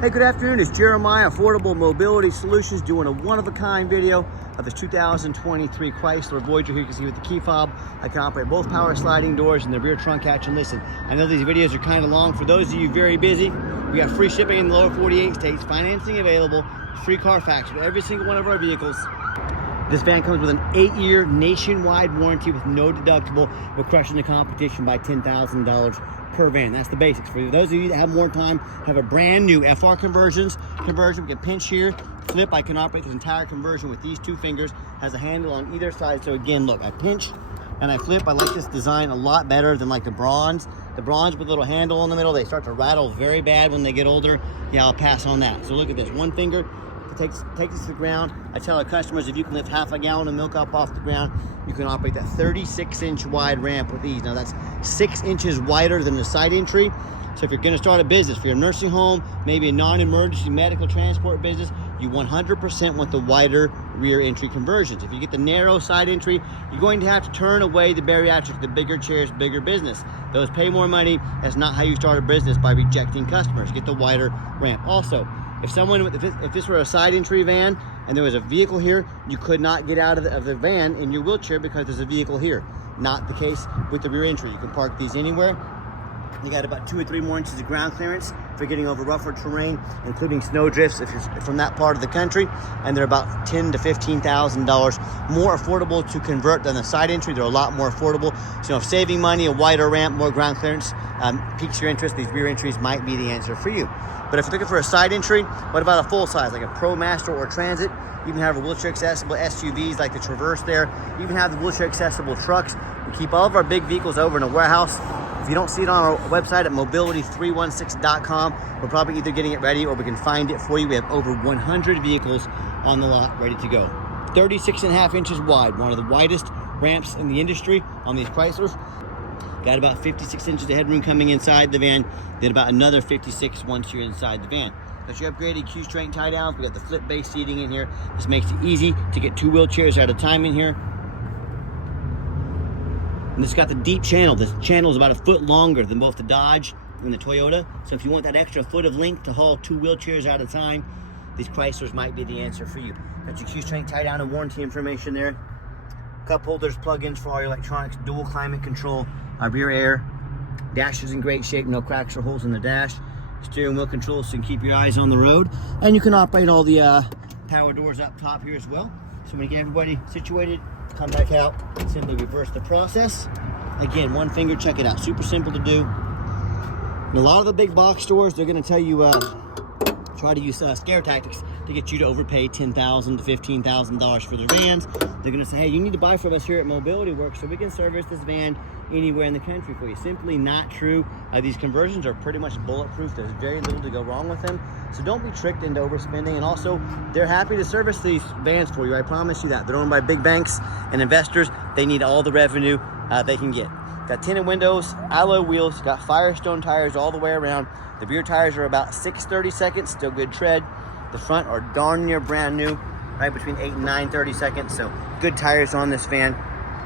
Hey, good afternoon. It's Jeremiah, Affordable Mobility Solutions, doing a one-of-a-kind video of this 2023 Chrysler Voyager. Here you can see with the key fob, I can operate both power sliding doors and the rear trunk hatch. And listen, I know these videos are kind of long. For those of you very busy, we got free shipping in the lower 48 states, financing available, free Carfax with every single one of our vehicles. This van comes with an 8-year nationwide warranty with no deductible. We're crushing the competition by $10,000 per van. That's the basics. For those of you that have more time, have a brand new FR conversion. We can pinch here, flip. I can operate this entire conversion with these two fingers. Has a handle on either side. So again, look, I pinch and I flip. I like this design a lot better than like the bronze. The bronze with a little handle in the middle, they start to rattle very bad when they get older. Yeah, I'll pass on that. So look at this, one finger takes this to the ground. I tell our customers, if you can lift half a gallon of milk up off the ground, you can operate that 36-inch wide ramp with ease. Now that's 6 inches wider than the side entry. So if you're gonna start a business, for your nursing home, maybe a non-emergency medical transport business, you 100% want the wider rear entry conversions. If you get the narrow side entry, you're going to have to turn away the bariatric, the bigger chairs, bigger business. Those pay more money. That's not how you start a business, by rejecting customers. Get the wider ramp. Also, if this were a side entry van and there was a vehicle here, you could not get out of the van in your wheelchair because there's a vehicle here. Not the case with the rear entry. You can park these anywhere. You got about 2 or 3 more inches of ground clearance for getting over rougher terrain, including snow drifts if you're from that part of the country. And they're about $10,000 to $15,000 more affordable to convert than the side entry. They're a lot more affordable. So if saving money, a wider ramp, more ground clearance piques your interest, these rear entries might be the answer for you. But if you're looking for a side entry, what about a full size, like a Pro Master or Transit? You can have a wheelchair accessible SUVs like the Traverse there. You can have the wheelchair accessible trucks. We keep all of our big vehicles over in a warehouse. If you don't see it on our website at mobility316.com, we're probably either getting it ready or we can find it for you. We have over 100 vehicles on the lot ready to go. 36.5 inches wide, one of the widest ramps in the industry on these Chryslers. Got about 56 inches of headroom coming inside the van, then about another 56 once you're inside the van. Because you upgraded Q-strength tie downs, we got the flip base seating in here. This makes it easy to get 2 wheelchairs at a time in here. And it's got the deep channel. This channel is about 1 foot longer than both the Dodge and the Toyota. So if you want that extra foot of length to haul 2 wheelchairs at a time, these Chryslers might be the answer for you. Got your Q-strength tie down and warranty information there. Cup holders, plug-ins for all your electronics, dual climate control, rear air. Dash is in great shape, no cracks or holes in the dash. Steering wheel controls so you can keep your eyes on the road. And you can operate all the power doors up top here as well. So when you get everybody situated, come back out, simply reverse the process. Again, one finger, check it out. Super simple to do. And a lot of the big box stores, they're gonna tell you, try to use scare tactics to get you to overpay $10,000 to $15,000 for their vans. They're gonna say, hey, you need to buy from us here at Mobility Works so we can service this van anywhere in the country for you. Simply not true. These conversions are pretty much bulletproof. There's very little to go wrong with them. So don't be tricked into overspending. And also, they're happy to service these vans for you. I promise you that. They're owned by big banks and investors. They need all the revenue they can get. Got tinted windows, alloy wheels, got Firestone tires all the way around. The rear tires are about 6/32, still good tread. The front are darn near brand new, right between 8 and 9/32. So good tires on this van.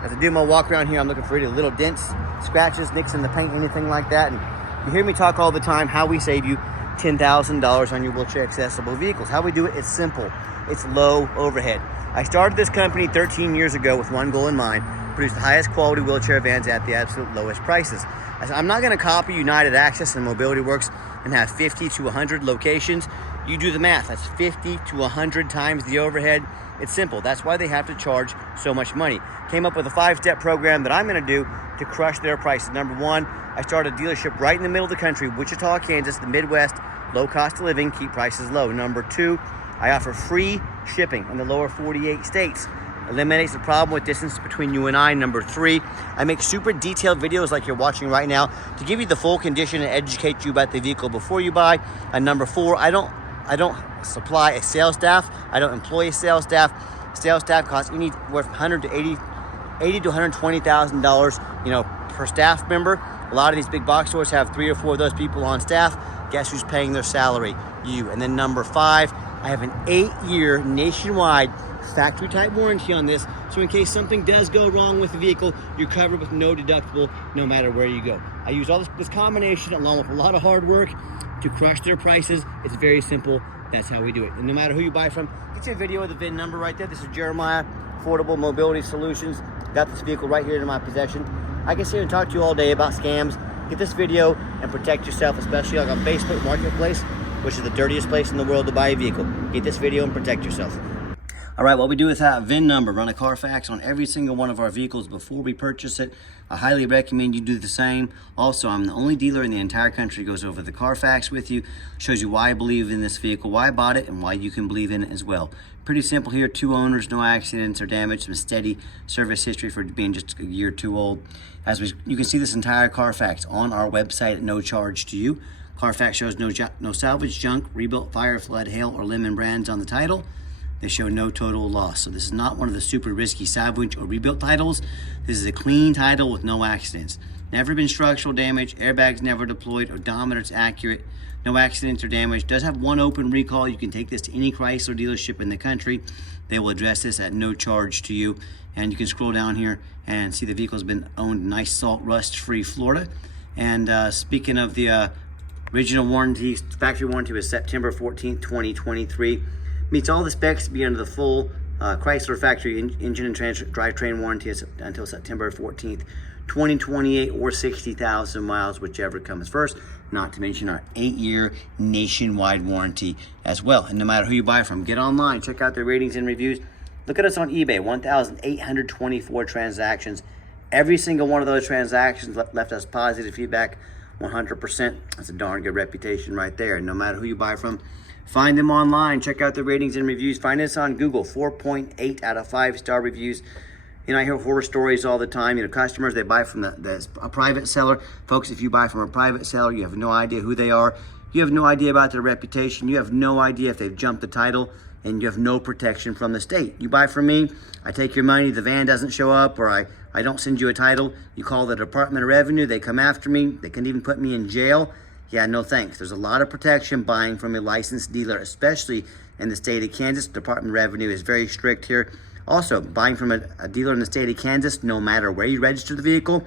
As I do my walk around here, I'm looking for any little dents, scratches, nicks in the paint, anything like that. And you hear me talk all the time how we save you $10,000 on your wheelchair accessible vehicles. How we do it, it's simple. It's low overhead. I started this company 13 years ago with one goal in mind: produce the highest quality wheelchair vans at the absolute lowest prices. I'm not gonna copy United Access and Mobility Works and have 50 to 100 locations. You do the math, that's 50 to 100 times the overhead. It's simple, that's why they have to charge so much money. Came up with a 5-step program that I'm gonna do to crush their prices. Number 1, I started a dealership right in the middle of the country, Wichita, Kansas, the Midwest, low cost of living, keep prices low. Number 2, I offer free shipping in the lower 48 states. Eliminates the problem with distance between you and I. Number 3, I make super detailed videos like you're watching right now to give you the full condition and educate you about the vehicle before you buy. And number 4, I don't supply a sales staff. I don't employ a sales staff. Sales staff costs anywhere from $100 to $80 to $120,000, per staff member. A lot of these big box stores have 3 or 4 of those people on staff. Guess who's paying their salary? You. And then number 5, I have an 8-year nationwide factory type warranty on this, so in case something does go wrong with the vehicle, you're covered with no deductible no matter where you go. I use all this combination along with a lot of hard work to crush their prices. It's very simple. That's how we do it. And no matter who you buy from, get you a video of the VIN number right there. This is Jeremiah, Affordable Mobility Solutions. Got this vehicle right here in my possession. I can sit here and talk to you all day about scams. Get this video and protect yourself, especially like on Facebook Marketplace, which is the dirtiest place in the world to buy a vehicle. Get this video and protect yourself. All right, what we do with that VIN number, run a Carfax on every single one of our vehicles before we purchase it. I highly recommend you do the same. Also, I'm the only dealer in the entire country who goes over the Carfax with you, shows you why I believe in this vehicle, why I bought it, and why you can believe in it as well. Pretty simple here, 2 owners, no accidents or damage, some steady service history for being just a year or 2 old. You can see this entire Carfax on our website at no charge to you. Carfax shows no salvage, junk, rebuilt, fire, flood, hail, or lemon brands on the title. They show no total loss. So this is not one of the super risky salvage or rebuilt titles. This is a clean title with no accidents. Never been structural damage, airbags never deployed, odometer's accurate, no accidents or damage. Does have 1 open recall. You can take this to any Chrysler dealership in the country. They will address this at no charge to you. And you can scroll down here and see the vehicle's been owned in nice salt rust-free Florida. And speaking of the original warranty, factory warranty was September 14th, 2023. Meets all the specs to be under the full Chrysler factory engine and drivetrain warranty until September 14th, 2028, or 60,000 miles, whichever comes first. Not to mention our 8-year nationwide warranty as well. And no matter who you buy from, get online, check out their ratings and reviews. Look at us on eBay, 1,824 transactions. Every single one of those transactions left us positive feedback, 100%. That's a darn good reputation right there. And no matter who you buy from, find them online, check out the ratings and reviews. Find us on Google, 4.8 out of 5-star reviews. You know, I hear horror stories all the time. You know, customers, they buy from a private seller. Folks, if you buy from a private seller, you have no idea who they are. You have no idea about their reputation. You have no idea if they've jumped the title, and you have no protection from the state. You buy from me, I take your money, the van doesn't show up, or I don't send you a title. You call the Department of Revenue, they come after me. They can even put me in jail. Yeah, no thanks. There's a lot of protection buying from a licensed dealer, especially in the state of Kansas. Department of Revenue is very strict here. Also, buying from a dealer in the state of Kansas, no matter where you register the vehicle,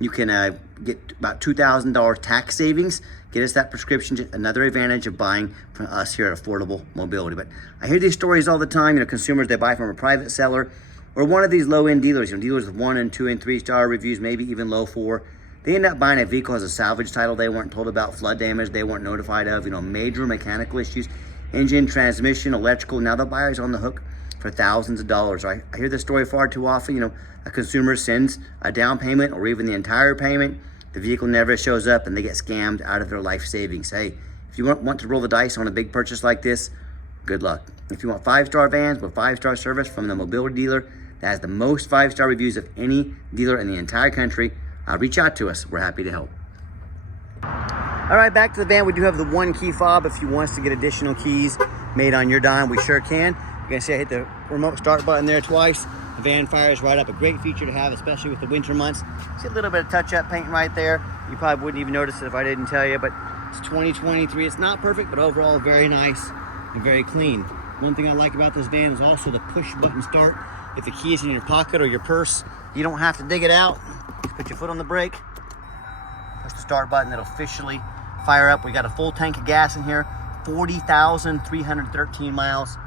you can get about $2,000 tax savings. Get us that prescription, just another advantage of buying from us here at Affordable Mobility. But I hear these stories all the time. You know, consumers, they buy from a private seller or one of these low-end dealers. You know, dealers with 1 and 2 and 3-star reviews, maybe even low 4. They end up buying a vehicle as a salvage title. They weren't told about flood damage. They weren't notified of, you know, major mechanical issues, engine, transmission, electrical. Now the buyer's on the hook for thousands of dollars. I hear this story far too often. You know, a consumer sends a down payment or even the entire payment. The vehicle never shows up and they get scammed out of their life savings. Hey, if you want to roll the dice on a big purchase like this, good luck. If you want 5-star vans with 5-star service from the mobility dealer that has the most 5-star reviews of any dealer in the entire country, reach out to us. We're happy to help. All right, back to the van. We do have the 1-key fob. If you want us to get additional keys made on your dime, we sure can. You're gonna see I hit the remote start button there twice. The van fires right up. A great feature to have, especially with the winter months. See a little bit of touch-up paint right there. You probably wouldn't even notice it if I didn't tell you, but it's 2023. It's not perfect, but overall very nice and very clean. One thing I like about this van is also the push-button start. If the key is in your pocket or your purse, you don't have to dig it out. Just put your foot on the brake, push the start button, it'll officially fire up. We got a full tank of gas in here, 40,313 miles.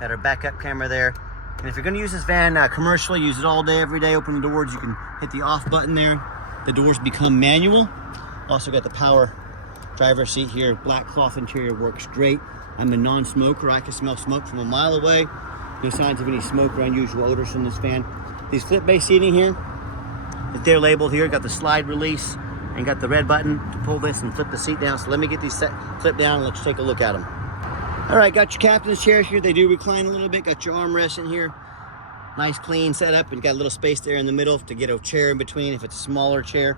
Got our backup camera there. And if you're gonna use this van commercially, use it all day, every day, open the doors, you can hit the off button there. The doors become manual. Also got the power driver's seat here. Black cloth interior works great. I'm a non-smoker. I can smell smoke from a mile away. No signs of any smoke or unusual odors from this van. These flip-based seating here, they're labeled here. Got the slide release and got the red button to pull this and flip the seat down. So let me get these flip down and let's take a look at them. All right, got your captain's chairs here. They do recline a little bit. Got your armrest in here. Nice clean setup. And got a little space there in the middle to get a chair in between if it's a smaller chair.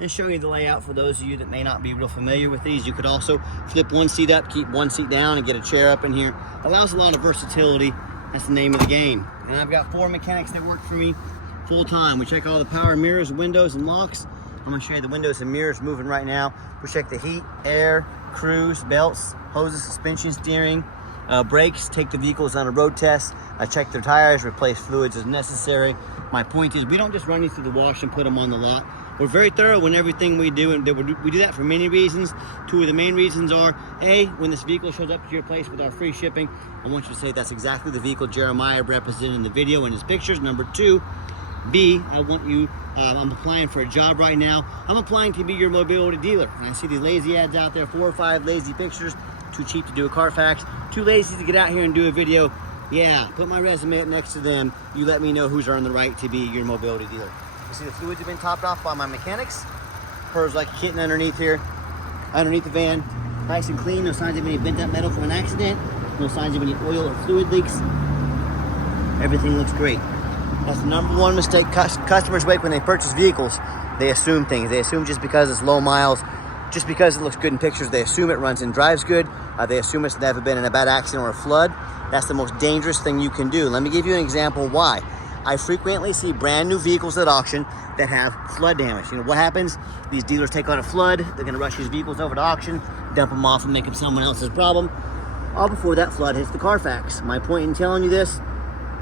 Just showing you the layout for those of you that may not be real familiar with these. You could also flip one seat up, keep one seat down, and get a chair up in here. Allows a lot of versatility. That's the name of the game. And I've got 4 mechanics that work for me full time. We check all the power mirrors, windows, and locks. I'm gonna show you the windows and mirrors moving right now. We check the heat, air, cruise, belts, hoses, suspension, steering, brakes, take the vehicles on a road test. I check their tires, replace fluids as necessary. My point is, we don't just run these through the wash and put them on the lot. We're very thorough in everything we do, and we do that for many reasons. Two of the main reasons are, A, when this vehicle shows up to your place with our free shipping, I want you to say that's exactly the vehicle Jeremiah represented in the video and his pictures. Number two, B, I want you, I'm applying for a job right now. I'm applying to be your mobility dealer. And I see these lazy ads out there, 4 or 5 lazy pictures, too cheap to do a Carfax, too lazy to get out here and do a video. Yeah, put my resume up next to them. You let me know who's earned the right to be your mobility dealer. You see the fluids have been topped off by my mechanics. Purrs like a kitten underneath here, underneath the van. Nice and clean, no signs of any bent up metal from an accident, no signs of any oil or fluid leaks. Everything looks great. That's the number one mistake customers make when they purchase vehicles. They assume things. They assume just because it's low miles, just because it looks good in pictures, they assume it runs and drives good. They assume it's never been in a bad accident or a flood. That's the most dangerous thing you can do. Let me give you an example why. I frequently see brand new vehicles at auction that have flood damage. You know what happens? These dealers take on a flood. They're going to rush these vehicles over to auction, dump them off and make them someone else's problem, all before that flood hits the Carfax. My point in telling you this,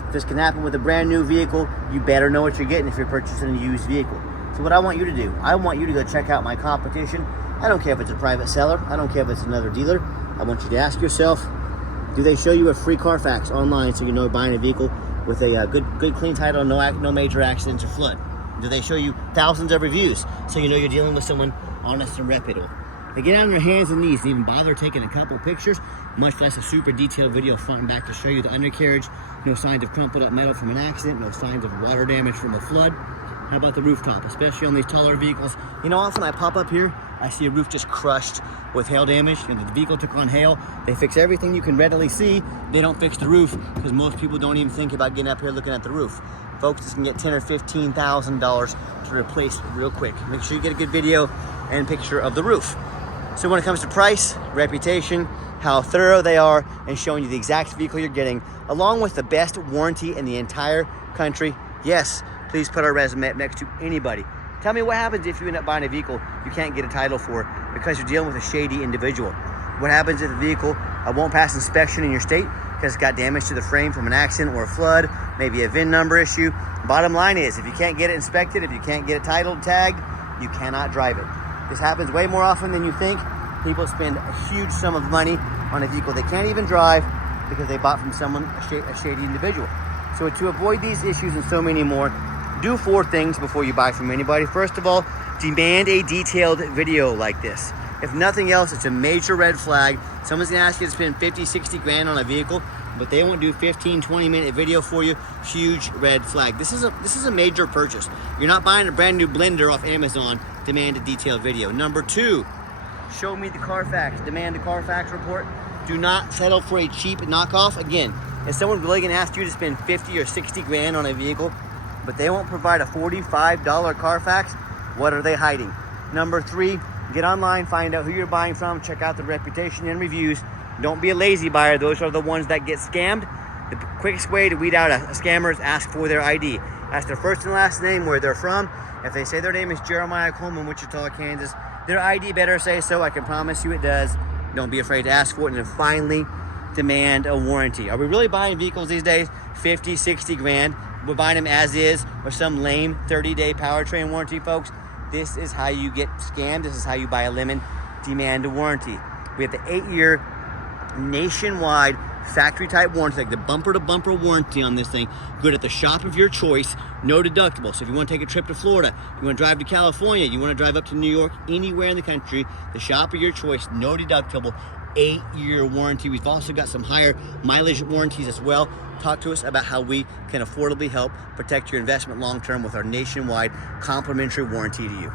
if this can happen with a brand new vehicle, you better know what you're getting if you're purchasing a used vehicle. So what I want you to do, I want you to go check out my competition. I don't care if it's a private seller. I don't care if it's another dealer. I want you to ask yourself, do they show you a free Carfax online so you know buying a vehicle with a good clean title, no major accidents or flood? Do they show you thousands of reviews so you know you're dealing with someone honest and reputable? They get on their hands and knees and even bother taking a couple pictures, much less a super detailed video front and back to show you the undercarriage, no signs of crumpled up metal from an accident, no signs of water damage from a flood. How about the rooftop, especially on these taller vehicles? You know, often I pop up here, I see a roof just crushed with hail damage, and the vehicle took on hail. They fix everything you can readily see. They don't fix the roof because most people don't even think about getting up here looking at the roof. Folks, this can get $10,000 or $15,000 to replace real quick. Make sure you get a good video and picture of the roof. So when it comes to price, reputation, how thorough they are, and showing you the exact vehicle you're getting, along with the best warranty in the entire country, yes, please put our resume up next to anybody. Tell me what happens if you end up buying a vehicle you can't get a title for because you're dealing with a shady individual. What happens if the vehicle won't pass inspection in your state because it's got damage to the frame from an accident or a flood, maybe a VIN number issue? Bottom line is, if you can't get it inspected, if you can't get it titled, tagged, you cannot drive it. This happens way more often than you think. People spend a huge sum of money on a vehicle they can't even drive because they bought from someone, a shady individual. So to avoid these issues and so many more, do 4 things before you buy from anybody. First of all, demand a detailed video like this. If nothing else, it's a major red flag. Someone's gonna ask you to spend 50, 60 grand on a vehicle, but they won't do 15, 20-minute video for you. Huge red flag. This is a major purchase. You're not buying a brand new blender off Amazon. Demand a detailed video. Number 2, show me the Carfax. Demand a Carfax report. Do not settle for a cheap knockoff. Again, if someone really gonna ask you to spend 50 or 60 grand on a vehicle, but they won't provide a $45 Carfax, what are they hiding? Number 3, get online, find out who you're buying from, check out the reputation and reviews. Don't be a lazy buyer. Those are the ones that get scammed. The quickest way to weed out a scammer is ask for their ID. Ask their first and last name, where they're from. If they say their name is Jeremiah Coleman, Wichita, Kansas, their ID better say so. I can promise you it does. Don't be afraid to ask for it. And then finally, demand a warranty. Are we really buying vehicles these days 50, 60 grand? We're buying them as is, or some lame 30-day powertrain warranty, folks. This is how you get scammed. This is how you buy a lemon. Demand a warranty. We have the 8-year nationwide factory type warranty, like the bumper to bumper warranty on this thing. Good at the shop of your choice, no deductible. So if you want to take a trip to Florida, you want to drive to California, you want to drive up to New York, anywhere in the country, the shop of your choice, no deductible, 8-year warranty. We've also got some higher mileage warranties as well. Talk to us about how we can affordably help protect your investment long-term with our nationwide complimentary warranty to you.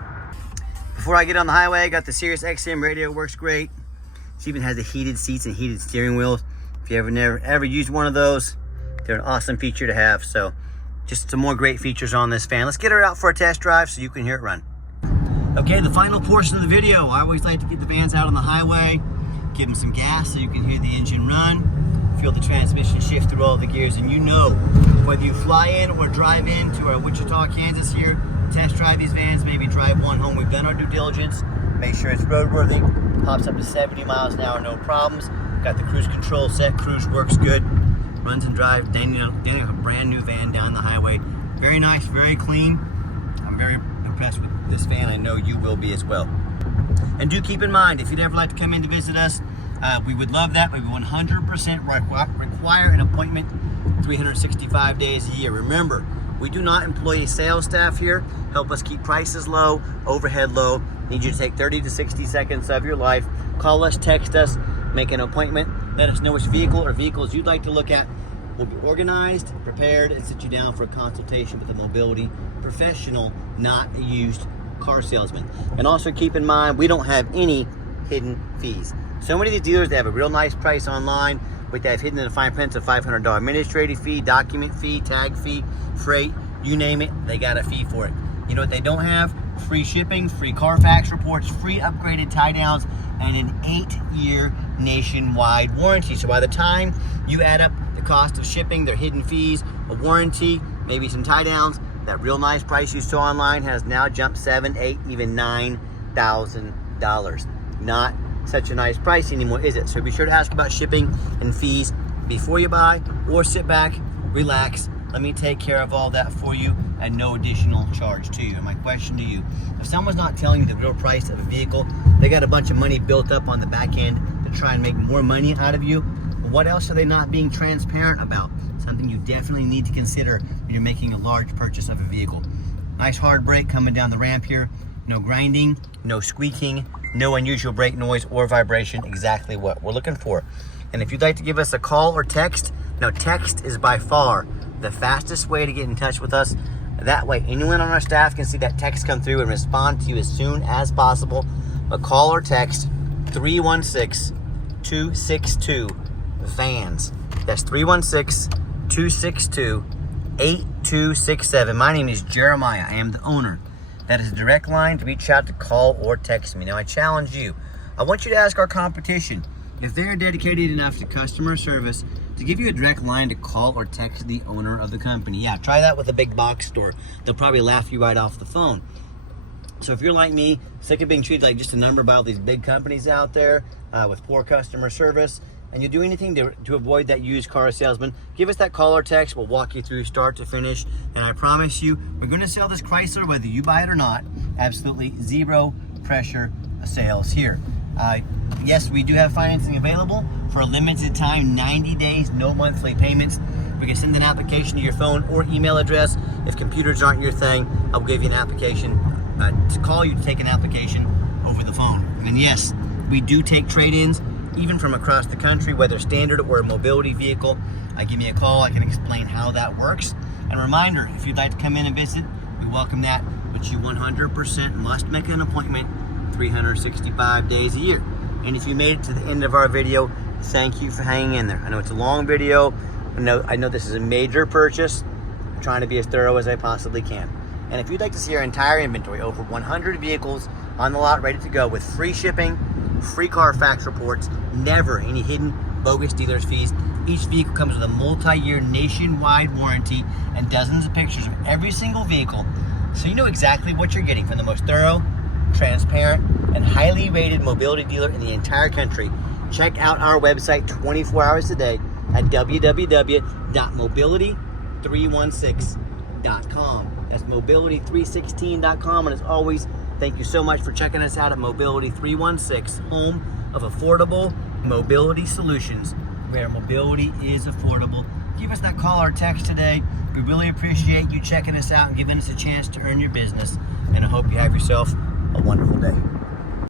Before I get on the highway, I got the Sirius XM radio, works great. It even has the heated seats and heated steering wheels. If you ever used one of those, they're an awesome feature to have. So just some more great features on this fan. Let's get her out for a test drive so you can hear it run. Okay, the final portion of the video. I always like to get the vans out on the highway, give them some gas so you can hear the engine run, feel the transmission shift through all the gears, and you know, whether you fly in or drive in to our Wichita, Kansas here, test drive these vans, maybe drive one home. We've done our due diligence, make sure it's roadworthy, pops up to 70 miles an hour, no problems. Got the cruise control set, cruise works good, runs and drives, dangling a brand new van down the highway. Very nice, very clean. I'm very impressed with this van. I know you will be as well. And do keep in mind, if you'd ever like to come in to visit us, we would love that. We would 100% require an appointment 365 days a year. Remember, we do not employ a sales staff here. Help us keep prices low, overhead low. Need you to take 30 to 60 seconds of your life. Call us, text us, make an appointment. Let us know which vehicle or vehicles you'd like to look at. We'll be organized, prepared, and sit you down for a consultation with a mobility professional, not a used car salesman. And also keep in mind, we don't have any hidden fees. So many of these dealers, they have a real nice price online, but they have hidden in the fine print a $500 administrative fee, document fee, tag fee, freight, you name it, they got a fee for it. You know what they don't have? Free shipping, free Carfax reports, free upgraded tie downs, and an 8-year nationwide warranty. So by the time you add up the cost of shipping, their hidden fees, a warranty, maybe some tie downs, that real nice price you saw online has now jumped $7,000, $8,000, even $9,000. Not such a nice price anymore, is it? So be sure to ask about shipping and fees before you buy, or sit back, relax, let me take care of all that for you at no additional charge to you. And my question to you, if someone's not telling you the real price of a vehicle, they got a bunch of money built up on the back end to try and make more money out of you, what else are they not being transparent about? Something you definitely need to consider when you're making a large purchase of a vehicle. Nice hard brake coming down the ramp here. No grinding, no squeaking, no unusual brake noise or vibration. Exactly what we're looking for. And if you'd like to give us a call or text, now text is by far the fastest way to get in touch with us. That way anyone on our staff can see that text come through and respond to you as soon as possible. But call or text 316-262-VANS. That's 316-262-8267. My name is Jeremiah. I am the owner. That is a direct line to reach out to, call or text me. Now I challenge you. I want you to ask our competition if they're dedicated enough to customer service to give you a direct line to call or text the owner of the company. Yeah, try that with a big box store. They'll probably laugh you right off the phone. So if you're like me, sick of being treated like just a number by all these big companies out there with poor customer service, and you do anything to avoid that used car salesman, give us that call or text. We'll walk you through start to finish. And I promise you, we're going to sell this Chrysler whether you buy it or not. Absolutely zero pressure sales here. Yes, we do have financing available for a limited time, 90 days, no monthly payments. We can send an application to your phone or email address. If computers aren't your thing, I'll give you an application to call you to take an application over the phone. And yes, we do take trade-ins, even from across the country, whether standard or a mobility vehicle. Give me a call, I can explain how that works. And a reminder, if you'd like to come in and visit, we welcome that, but you 100% must make an appointment 365 days a year. And if you made it to the end of our video, thank you for hanging in there. I know it's a long video. I know this is a major purchase. I'm trying to be as thorough as I possibly can. And if you'd like to see our entire inventory, over 100 vehicles on the lot ready to go with free shipping, free Carfax reports, never any hidden bogus dealer's fees. Each vehicle comes with a multi-year nationwide warranty and dozens of pictures of every single vehicle, so you know exactly what you're getting from the most thorough, transparent, and highly rated mobility dealer in the entire country. Check out our website 24 hours a day at www.mobility316.com. That's mobility316.com. And as always, thank you so much for checking us out at Mobility 316, home of affordable mobility solutions, where mobility is affordable. Give us that call or text today. We really appreciate you checking us out and giving us a chance to earn your business. And I hope you have yourself a wonderful day.